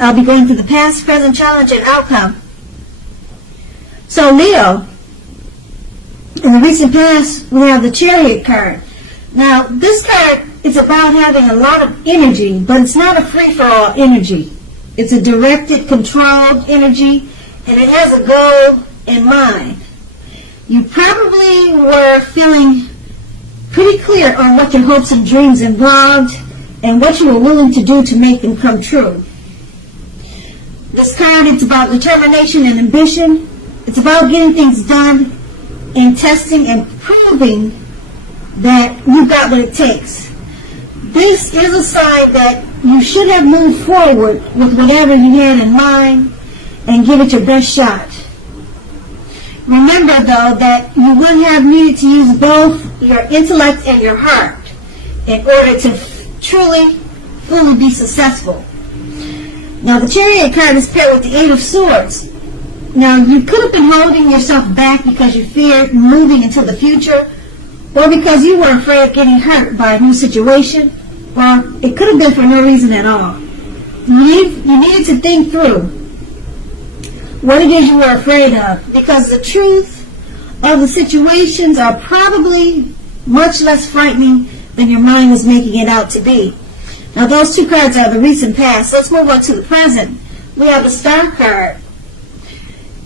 I'll be going through the past, present, challenge, and outcome. So Leo, in the recent past, we have the Chariot card. Now, this card is about having a lot of energy, but it's not a free-for-all energy. It's a directed, controlled energy, and it has a goal in mind. You probably were feeling pretty clear on what your hopes and dreams involved and what you were willing to do to make them come true. This card, it's about determination and ambition. It's about getting things done and testing and proving that you've got what it takes. This is a sign that you should have moved forward with whatever you had in mind and give it your best shot. Remember, though, that you would have needed to use both your intellect and your heart in order to truly, fully be successful. Now, the Chariot card is paired with the Eight of Swords. Now, you could have been holding yourself back because you feared moving into the future, or because you were afraid of getting hurt by a new situation, or it could have been for no reason at all. You needed to think through what it is you were afraid of, because the truth of the situations are probably much less frightening than your mind was making it out to be. Now, those two cards are the recent past. Let's move on to the present. We have the Star card.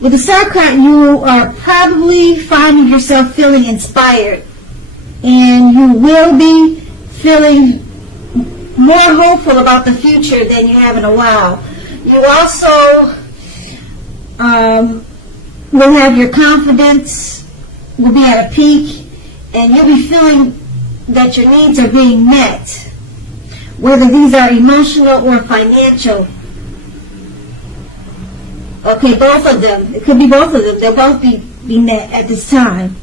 With the Star card, you are probably finding yourself feeling inspired, and you will be feeling more hopeful about the future than you have in a while. You also will have your confidence will be at a peak, and you'll be feeling that your needs are being met, whether these are emotional or financial. Okay, both of them. It could be both of them. They'll both be met at this time.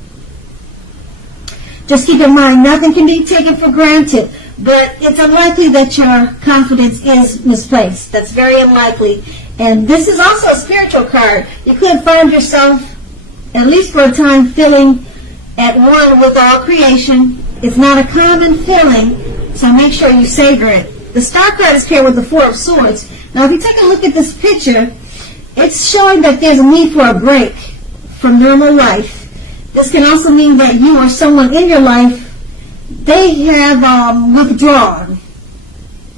Just keep in mind, nothing can be taken for granted, but it's unlikely that your confidence is misplaced. That's very unlikely. And this is also a spiritual card. You could find yourself, at least for a time, feeling at one with all creation. It's not a common feeling, so make sure you savor it. The Star card is paired with the Four of Swords. Now, if you take a look at this picture, it's showing that there's a need for a break from normal life. This can also mean that you or someone in your life, they have withdrawn.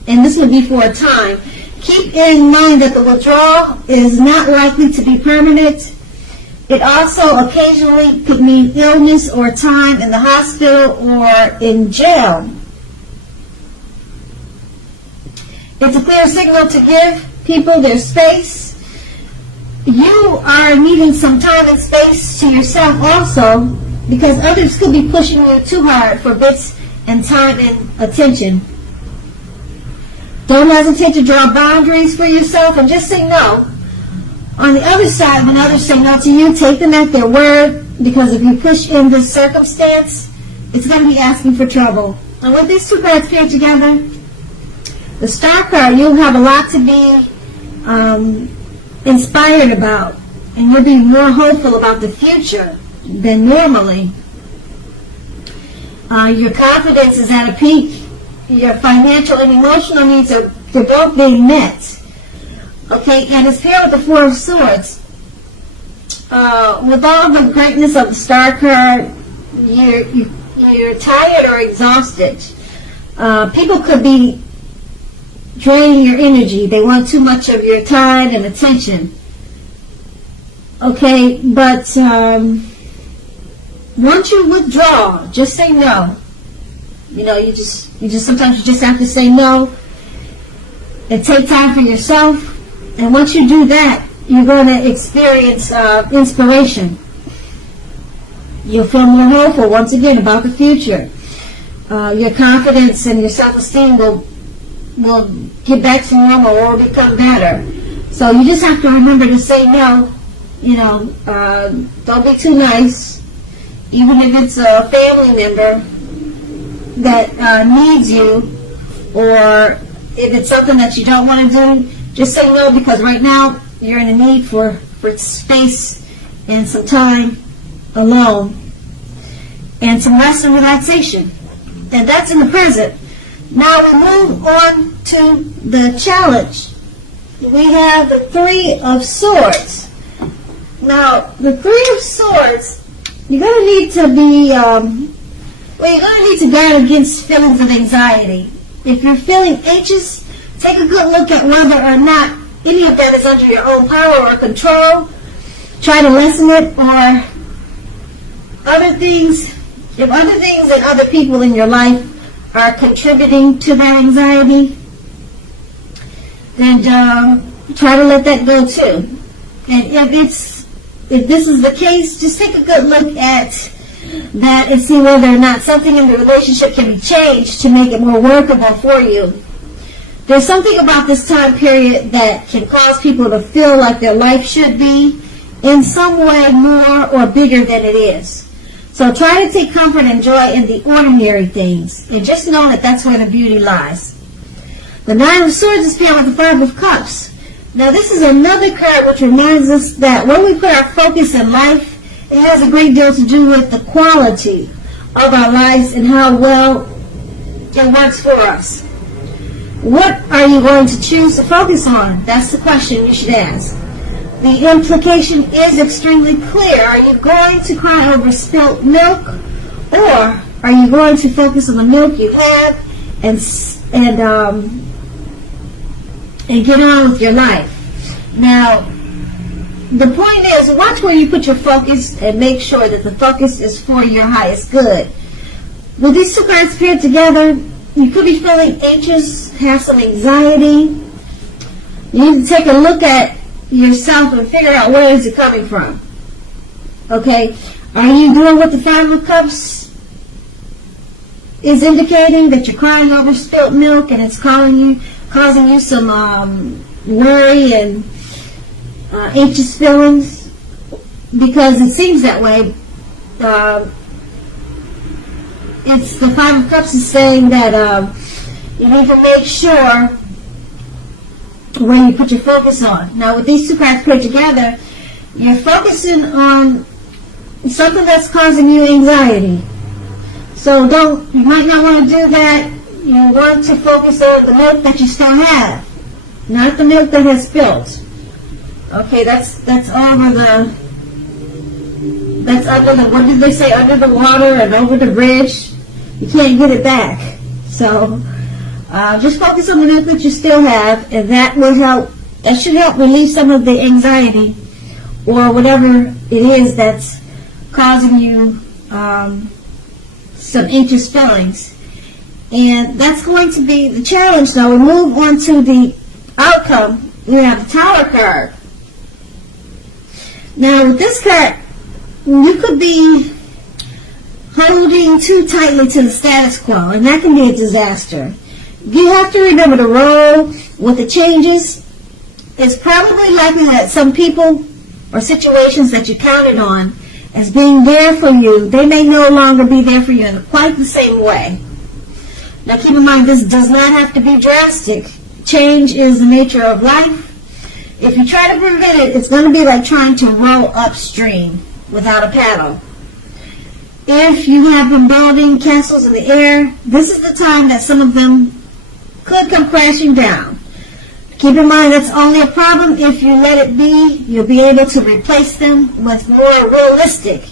And this would be for a time. Keep in mind that the withdrawal is not likely to be permanent. It also occasionally could mean illness or time in the hospital or in jail. It's a clear signal to give people their space. You are needing some time and space to yourself also, because others could be pushing you too hard for bits and time and attention. Don't hesitate to draw boundaries for yourself and just say no. On the other side, when others say no to you, take them at their word, because if you push in this circumstance, it's going to be asking for trouble. And with these two cards paired together, the Star card, you'll have a lot to be inspired about, and you'll be more hopeful about the future than normally. Your confidence is at a peak. Your financial and emotional needs are both being met. Okay, and it's paired with the Four of Swords. With all the greatness of the Star card, you're tired or exhausted. People could be draining your energy. They want too much of your time and attention. Okay, but once you withdraw, just say no. You know, you just sometimes you just have to say no and take time for yourself. And once you do that, you're going to experience inspiration. You'll feel more hopeful once again about the future. Your confidence and your self-esteem will get back to normal or become better. So you just have to remember to say no. You know, don't be too nice. Even if it's a family member that needs you, or if it's something that you don't want to do, just say no, because right now you're in a need for space and some time alone and some rest and relaxation. And that's in the present. Now we move on to the challenge. we have the Three of Swords. Now, the Three of Swords, you're going to need to be, you're going to need to guard against feelings of anxiety. If you're feeling anxious, take a good look at whether or not any of that is under your own power or control. Try to lessen it, or other things, if other things and other people in your life are contributing to that anxiety, then try to let that go too. And if this is the case, just take a good look at that and see whether or not something in the relationship can be changed to make it more workable for you. There's something about this time period that can cause people to feel like their life should be in some way more or bigger than it is. So try to take comfort and joy in the ordinary things, and just know that that's where the beauty lies. The Nine of Swords is paired with the Five of Cups. Now this is another card which reminds us that when we put our focus in life, it has a great deal to do with the quality of our lives and how well it works for us. What are you going to choose to focus on? That's the question you should ask. The implication is extremely clear. Are you going to cry over spilt milk, or are you going to focus on the milk you have and get on with your life? Now, the point is, watch where you put your focus and make sure that the focus is for your highest good. With these two cards paired together, you could be feeling anxious, have some anxiety. You need to take a look at yourself and figure out where is it coming from. Okay? Are you doing what the Five of Cups is indicating, that you're crying over spilt milk and it's causing you some worry and anxious feelings? Because it seems that way. It's the Five of Cups is saying that you need to make sure where you put your focus on. Now, with these two cards put together, you're focusing on something that's causing you anxiety. So you might not want to do that. You want to focus on the milk that you still have, not the milk that has spilled. Okay, that's under the, what did they say, under the water and over the bridge. You can't get it back. So just focus on the milk that you still have, and that will help. That should help relieve some of the anxiety or whatever it is that's causing you some anxious feelings. And that's going to be the challenge. Now we move on to the outcome. We have the Tower card. Now with this card, you could be holding too tightly to the status quo, and that can be a disaster. You have to remember to roll with the changes. It's probably likely that some people or situations that you counted on as being there for you, they may no longer be there for you in quite the same way. Now keep in mind, this does not have to be drastic. Change is the nature of life. If you try to prevent it, it's going to be like trying to row upstream without a paddle. If you have been building castles in the air, this is the time that some of them could come crashing down. Keep in mind, that's only a problem if you let it be. You'll be able to replace them with more realistic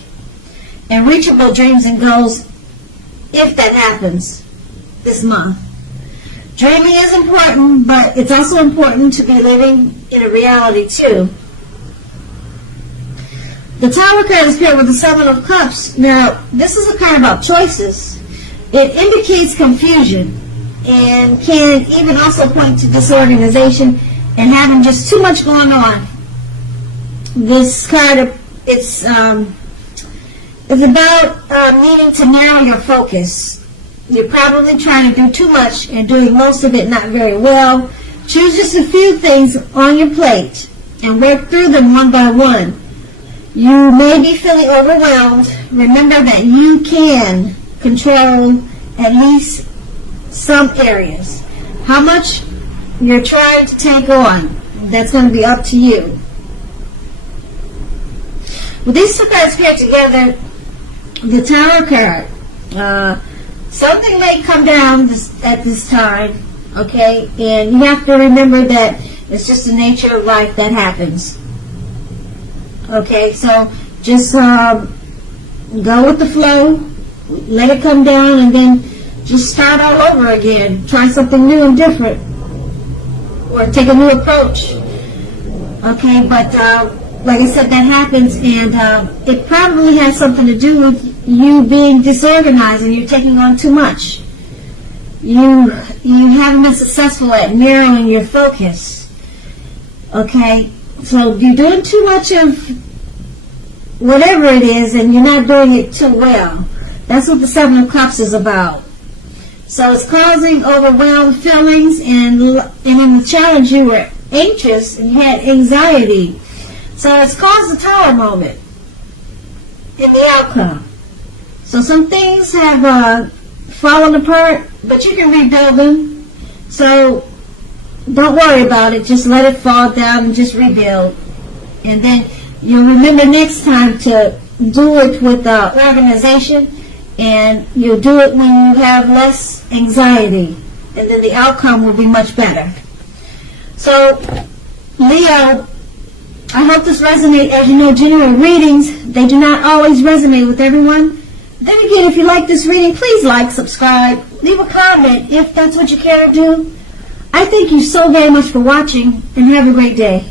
and reachable dreams and goals if that happens this month. Dreaming is important, but it's also important to be living in a reality too. The Tower card is paired with the Seven of Cups. Now, this is a card about choices. It indicates confusion and can even also point to disorganization and having just too much going on. This card, it's about needing to narrow your focus. You're probably trying to do too much and doing most of it not very well. Choose just a few things on your plate and work through them one by one. You may be feeling overwhelmed. Remember that you can control at least some areas. How much you're trying to take on, that's going to be up to you. With these two cards paired together, the Tower card, something may come down at this time, okay? And you have to remember that It's just the nature of life that happens. Okay, so just go with the flow, let it come down, and then just start all over again. Try something new and different, or take a new approach. Okay, but like I said, that happens, and it probably has something to do with you being disorganized and you're taking on too much. You haven't been successful at narrowing your focus. Okay, so you're doing too much of whatever it is, and you're not doing it too well. That's what the Seven of Cups is about. So it's causing overwhelmed feelings, and in the challenge you were anxious and you had anxiety. So it's caused a tower moment in the outcome. So some things have fallen apart, but you can rebuild them. So don't worry about it. Just let it fall down and just rebuild. And then you'll remember next time to do it with organization, and you'll do it when you have less anxiety, and then the outcome will be much better. So, Leo, I hope this resonates. As you know, general readings, they do not always resonate with everyone. Then again, if you like this reading, please like, subscribe, leave a comment if that's what you care to do. I thank you so very much for watching, and have a great day.